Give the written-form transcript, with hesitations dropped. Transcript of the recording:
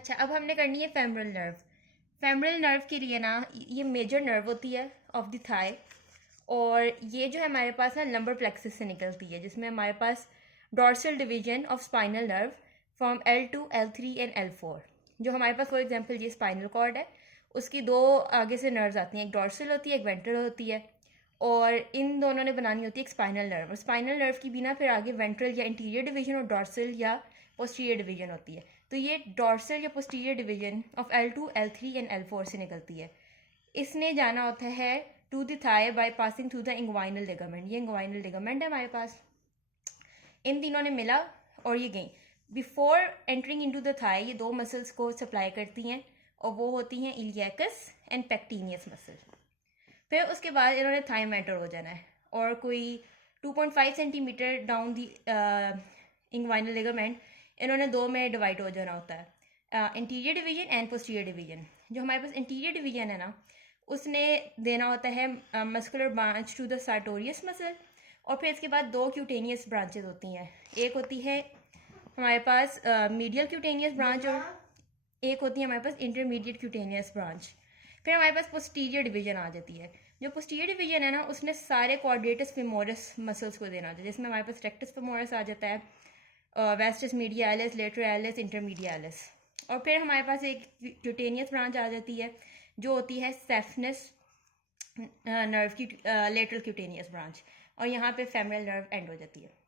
अच्छा, अब हमने करनी है फेमरल नर्व। फेमरल नर्व के लिए ना, ये मेजर नर्व होती है ऑफ द थाई, और ये जो है हमारे पास ना लंबर प्लेक्सस से निकलती है, जिसमें हमारे पास dorsal division of spinal nerve from L2, L3 and L4। जो हमारे पास फॉर एग्जांपल ये स्पाइनल कॉर्ड है, उसकी दो आगे से नर्व्स आती हैं, एक डॉर्सल होती है, एक वेंट्रल होती है, और इन दोनों ने बनानी होती है एक स्पाइनल नर्व। और स्पाइनल नर्व की बिना फिर आगे वेंट्रल या इंटीरियर डिवीजन और डॉर्सल या पोस्टीरियर डिवीजन होती है। तो ये डॉर्सल या posterior division of L2, L3 and L4 से निकलती है। इसने जाना होता है to the thigh by passing through the inguinal ligament. ये इंग्वाइनल लिगामेंट है हमारे पास, इन तीनों ने मिला और ये गई। Before entering into the thigh ये दो मसल्स को सप्लाई करती हैं, और वो होती हैं इलियकस एंड पेक्टिनियस मसल। फिर उसके बाद इन्होंने थाई में एंटर हो जाना है, और कोई 2.5 centimetre down the inguinal ligament इन्होंने दो में डिवाइड हो जाना होता है, interior division and posterior division. जो हमारे पास इंटीरियर डिवीजन है ना, उसने देना होता है muscular branch to the sartorius muscle, और फिर इसके बाद दो क्यूटेनियस ब्रांचेस होती हैं। एक होती है हमारे पास मीडियल क्यूटेनियस ब्रांच, और एक होती है हमारे पास इंटरमीडिएट क्यूटेनियस ब्रांच। फिर हमारे पास पोस्टीरियर डिवीजन आ जाती है। जो पोस्टीरियर डिवीजन है ना, उसने सारे क्वाड्रेटस फेमोरस मसल्स को देना होता है, जिसमें हमारे पास रेक्टस फेमोरस आ जाता है, वेस्टिस मीडियालिस, लेटरालिस, इंटरमीडियालिस। और फिर हमारे पास एक क्यूटेनियस ब्रांच आ जाती है, जो होती है सेफनस नर्व की लेटरल क्यूटेनियस ब्रांच, और यहाँ पे फेमरल नर्व एंड हो जाती है।